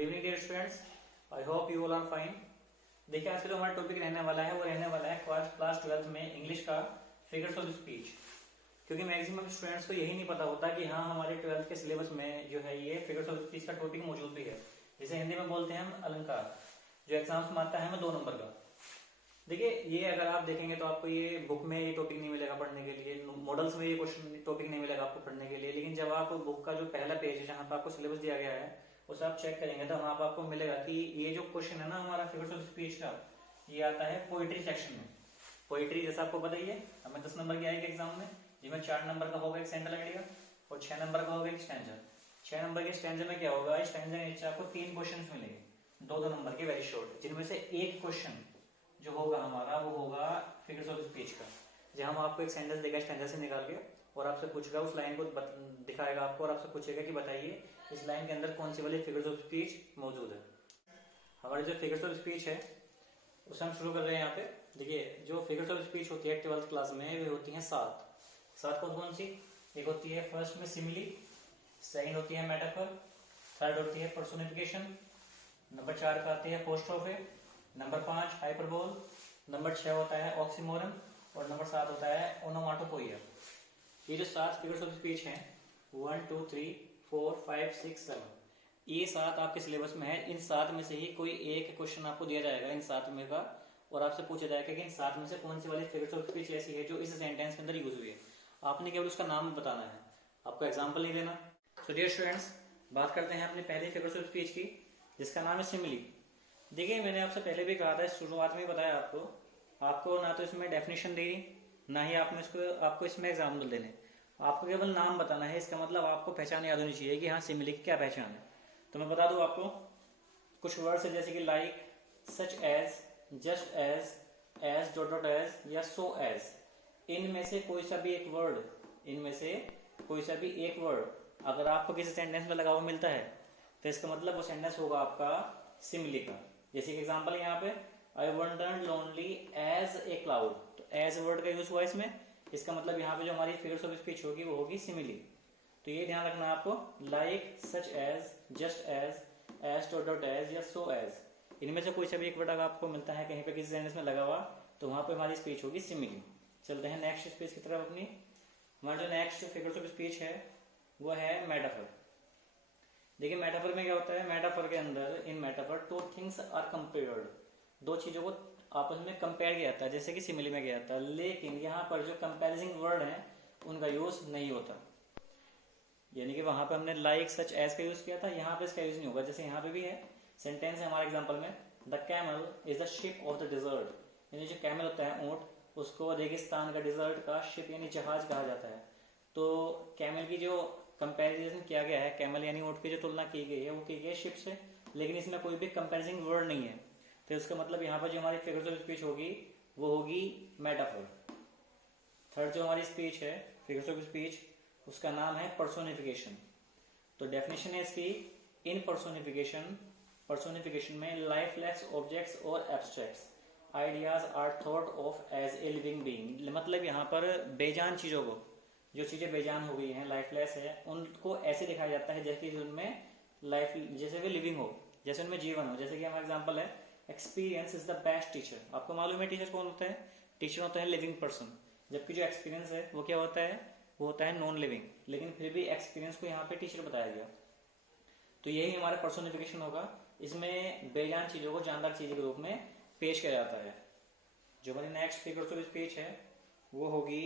Good evening dear students, I hope you all are fine. देखिए आज का जो हमारा टॉपिक रहने वाला है वो रहने वाला है क्लास 12th में इंग्लिश का फिगर्स ऑफ स्पीच। क्योंकि मैक्सिमम स्टूडेंट्स को यही नहीं पता होता कि हाँ हमारे 12th के सिलेबस में जो है ये फिगर्स ऑफ स्पीच का टॉपिक मौजूद भी है। जिसे हिंदी में बोलते हैं हम अलंकार, जो एग्जाम्स में आता है हमें 2 नंबर का। देखिए ये अगर आप देखेंगे तो आपको ये बुक में ये टॉपिक नहीं मिलेगा पढ़ने के लिए, मॉडल्स में ये क्वेश्चन टॉपिक नहीं मिलेगा आपको पढ़ने के लिए। लेकिन जब आप बुक का जो पहला पेज है जहाँ पर आपको सिलेबस दिया गया है उसे आप चेक करेंगे तो वहां पर आपको मिलेगा कि ये जो क्वेश्चन है ना हमारा फिगर्स ऑफ स्पीच का, ये आता है पोइट्री सेक्शन में। पोइट्री जैसा आपको पता ही है, हमें 10 नंबर की आएगी एग्जाम में, जिसमें 4 नंबर का होगा एक सेंट्रल आइडिया और 6 नंबर का होगा एक स्टैंजा। 6 नंबर के स्टैंजा में क्या होगा, स्टैंजा के नीचे आपको 3 क्वेश्चन मिलेंगे, 2 नंबर के वेरी शॉर्ट, जिनमें से एक क्वेश्चन जो होगा हमारा वो होगा फिगर्स ऑफ स्पीच का। जहां हम आपको एक सेंटेंस देगा स्टैंजा से निकाल के और आपसे पूछेगा, उस लाइन को दिखाएगा आपको और आपसे पूछेगा कि बताइए इस लाइन के अंदर कौन सी वाली फिगर्स ऑफ स्पीच मौजूद है। हमारी जो फिगर्स ऑफ स्पीच है उसे हम शुरू कर रहे हैं यहाँ पे। देखिए जो फिगर्स ऑफ स्पीच होती है 12th क्लास में वे होती है 7 कौन कौन सी। एक होती है फर्स्ट में सिमिली, सेकंड होती है मेटाफर, थर्ड होती है पर्सोनिफिकेशन, नंबर 4 का आती है अपोस्ट्रोफे, नंबर 5 हाइपरबोल, नंबर 6 होता है ऑक्सीमोरन और नंबर 7 होता है ओनोमाटोपोइया। ये जो 7 फिगर्स ऑफ स्पीच हैं 1 2 3 4 5 6 7, ये 7 आपके सिलेबस में है। इन 7 में से ही कोई एक क्वेश्चन आपको दिया जाएगा इन 7 में का, और आपसे पूछा जाएगा कि इन 7 में से कौन सी वाली फिगर्स ऑफ स्पीच ऐसी है जो इस सेंटेंस के अंदर यूज हुई है। आपने केवल उसका नाम बताना है, आपको एग्जाम्पल नहीं देना। सो डियर स्टूडेंट्स, बात करते हैं अपने पहले फिगर्स ऑफ स्पीच की, जिसका नाम है सिमिली। देखिए मैंने आपसे पहले भी कहा था, शुरुआत में बताया आपको ना तो इसमें डेफिनेशन दी ना ही आपको इसमें एग्जाम्पल देने, आपको केवल नाम बताना है। इसका मतलब आपको पहचान याद होनी चाहिए कि हाँ सिमिली की क्या पहचान है। तो मैं बता दूं आपको कुछ वर्ड्स है जैसे कि like, such as, just as dot dot as या सो एज। इनमें से कोई सा भी एक वर्ड अगर आपको किसी सेंटेंस में लगा हुआ मिलता है तो इसका मतलब वो सेंटेंस होगा आपका सिमिली का। जैसे कि एग्जांपल है यहाँ पे, I wondered lonely as a cloud, तो एज वर्ड का यूज हुआ इसमें। इसका मतलब यहाँ पे जो हमारी फिगर्स ऑफ स्पीच होगी वो होगी सिमिली। तो ये ध्यान रखना आपको, like, such as, just as dot dot as या सो एज, इनमें से कोई सा भी एक वर्ड अगर आपको मिलता है कहीं पे किसी सेंटेंस में लगा हुआ तो वहां पे हमारी स्पीच होगी सिमिली। चलते हैं नेक्स्ट स्पीच की तरफ अपनी। हमारा जो नेक्स्ट फिगर्स ऑफ स्पीच है वो है मेटाफर। देखिए मेटाफर में क्या होता है, मेटाफर के अंदर इन मेटाफर 2 थिंग्स आर कंपेयर्ड, 2 चीजों को आपस में कंपेयर किया जाता है जैसे कि सिमिली में किया जाता है। लेकिन यहाँ पर जो कंपेरिजिंग वर्ड है उनका यूज नहीं होता, यानी कि वहां पे हमने लाइक, सच एज का यूज किया था, यहाँ पे इसका यूज नहीं होगा। जैसे यहाँ पे भी है, सेंटेंस है हमारे एग्जांपल में, the camel is the ship of the dessert, यानी जो कैमल होता है ऊंट, उसको रेगिस्तान का, डिजर्ट का शिप यानी जहाज कहा जाता है। तो कैमल की जो कंपैरिजन किया गया है, कैमल यानी ऊंट की जो तुलना की गई है वो की गई है शिप से, लेकिन इसमें कोई भी कंपैरिजिंग वर्ड नहीं है। तो इसका मतलब यहाँ पर जो हमारी फिगर्स ऑफ स्पीच होगी वो होगी मेटाफर। थर्ड जो हमारी स्पीच है फिगर्स ऑफ स्पीच, उसका नाम है पर्सोनिफिकेशन। तो डेफिनेशन है इसकी, इन पर्सोनिफिकेशन में लाइफलेस ऑब्जेक्ट्स और abstracts ideas are thought of as a living being. मतलब यहाँ पर बेजान चीजों को, जो चीजें बेजान हो गई हैं, लाइफलेस है, उनको ऐसे दिखाया जाता है जैसे कि उनमें लाइफ, जैसे वे लिविंग हो, जैसे उनमें जीवन हो। जैसे कि हमारा एग्जांपल है, experience is the best teacher. आपको मालूम है टीचर कौन होता है, टीचर होता है लिविंग पर्सन, जबकि जो एक्सपीरियंस है वो क्या होता है, वो होता है नॉन लिविंग। लेकिन फिर भी एक्सपीरियंस को यहाँ पे टीचर बताया गया। तो यही हमारा पर्सोनिफिकेशन होगा, इसमें बेजान चीजों को जानदार चीजों के रूप में पेश किया जाता है। जो हमारी नेक्स्ट फिगर्स ऑफ स्पीच है वो होगी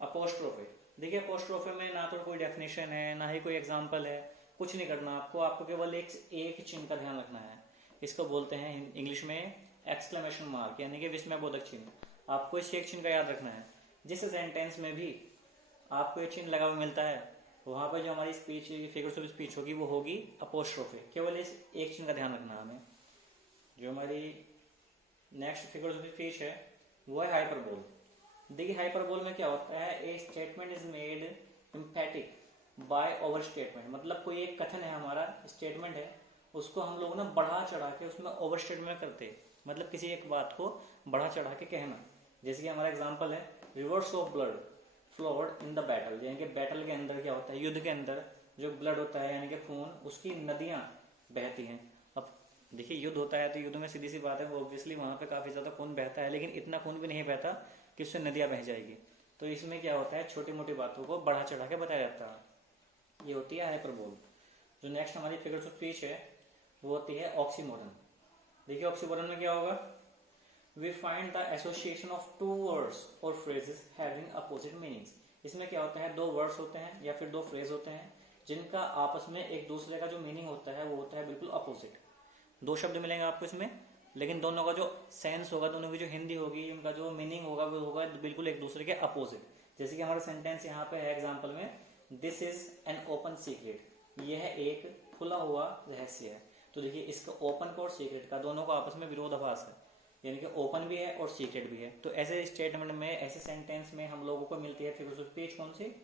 अपोस्ट्रोफे। देखिए अपोस्ट्रोफे में ना तो कोई डेफिनेशन है ना ही कोई एग्जांपल है, कुछ नहीं करना आपको केवल एक चिन्ह का ध्यान रखना है। इसको बोलते हैं इंग्लिश में एक्सक्लेमेशन मार्क, यानी कि विस्मयबोधक चिन्ह। आपको इस एक चिन्ह का याद रखना है। जिस सेंटेंस में भी आपको ये चिन्ह लगा हुआ मिलता है वहां पर जो हमारी स्पीच फिगर्स ऑफ स्पीच होगी वो होगी अपोस्ट्रोफे। केवल इस एक चिन्ह का ध्यान रखना है हमें। जो हमारी नेक्स्ट फिगर्स ऑफ स्पीच है वो है हाइपरबोल। देखिए हाइपरबोल में क्या होता है, a statement is made emphatic by over statement. मतलब कोई एक कथन है, हमारा स्टेटमेंट है, उसको हम लोग ना बढ़ा चढ़ा के उसमें ओवर स्टेटमेंट करते, मतलब किसी एक बात को बढ़ा चढ़ा के कहना। जैसे कि हमारा एग्जांपल है, reverse of blood flowed in the battle, यानी कि बैटल के अंदर क्या होता है, युद्ध के अंदर जो ब्लड होता है यानी कि खून, उसकी नदियां बहती हैं। अब देखिए युद्ध होता है तो युद्ध में सीधी सी बात है वो ऑब्वियसली वहां पे काफी ज्यादा खून बहता है, लेकिन इतना खून भी नहीं बहता कि उससे नदियां बह जाएगी। तो इसमें क्या होता है, छोटी मोटी बातों को बढ़ा चढ़ा के बताया जाता है, ये होती है हाइपरबोल। जो नेक्स्ट हमारी फिगर्स ऑफ स्पीच है वो होती है ऑक्सीमोरन। देखिए ऑक्सीमोरन में क्या होगा, we find the association of two words और फ्रेजेस हैविंग अपोजिट मीनिंग्स। इसमें क्या होता है, दो वर्ड्स होते हैं या फिर दो फ्रेज होते हैं जिनका आपस में एक दूसरे का जो मीनिंग होता है वो होता है बिल्कुल अपोजिट। दो शब्द मिलेंगे आपको इसमें, लेकिन दोनों का जो सेंस होगा, दोनों की जो हिंदी होगी, उनका जो मीनिंग होगा वो होगा बिल्कुल एक दूसरे के अपोजिट। जैसे कि हमारा सेंटेंस यहाँ पे है एग्जाम्पल में, this is an open secret, यह एक खुला हुआ रहस्य है। तो देखिए इसका ओपन का और सीक्रेट का दोनों का आपस में विरोधाभास है, यानी कि ओपन भी है और सीक्रेट भी है। तो ऐसे स्टेटमेंट में, ऐसे सेंटेंस में हम लोगों को मिलती है फिगर्स ऑफ स्पीच कौन सी,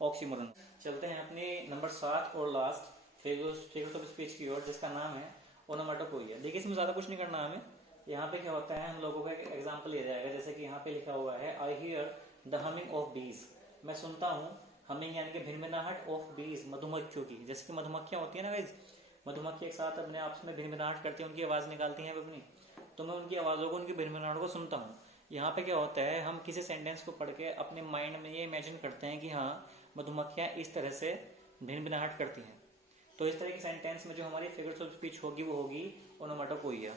ऑक्सीमोरन। चलते हैं अपने नंबर 7 और लास्ट फिगर्स ऑफ स्पीच की ओर, जिसका नाम है ओनोमेटोपोइया। देखिए इसमें ज्यादा कुछ नहीं करना हमें। यहाँ पे क्या होता है, हम लोगों का एक एग्जाम्पल लिया जाएगा, जैसे कि यहाँ पे लिखा हुआ है I hear the humming of बीज, मैं सुनता हूँ, हमिंग यानी कि भिनभिनाहट ऑफ बीज, मधुमक्खियों की। जैसे कि मधुमक्खियां होती है ना गाइस, मधुमक्खी एक साथ अपने आपस में भिनभिनाहट करती है, उनकी आवाज निकालती है अपनी, तो मैं उनकी आवाजों को, उनकी भिनभिनाहट को सुनता हूँ। यहाँ पे क्या होता है, हम किसी सेंटेंस को पढ़ के अपने माइंड में ये इमेजिन करते हैं कि हाँ मधुमक्खियां इस तरह से भिनभिनाहट करती हैं। तो इस तरह की सेंटेंस में जो हमारी फिगर्स ऑफ स्पीच होगी वो होगी ओनोमेटोपोइया।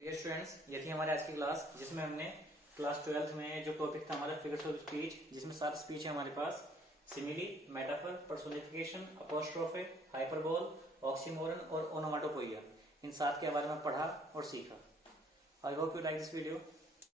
डियर स्टूडेंट्स, ये थी हमारे आज की क्लास, जिसमें हमने क्लास 12th में जो टॉपिक था हमारा फिगर्स ऑफ स्पीच, जिसमें 7 स्पीच है हमारे पास, simile, metaphor, personification, apostrophe, hyperbole, oxymoron और ओनोमेटोपोइया, इन 7 के बारे में पढ़ा और सीखा। आई hope you like this video.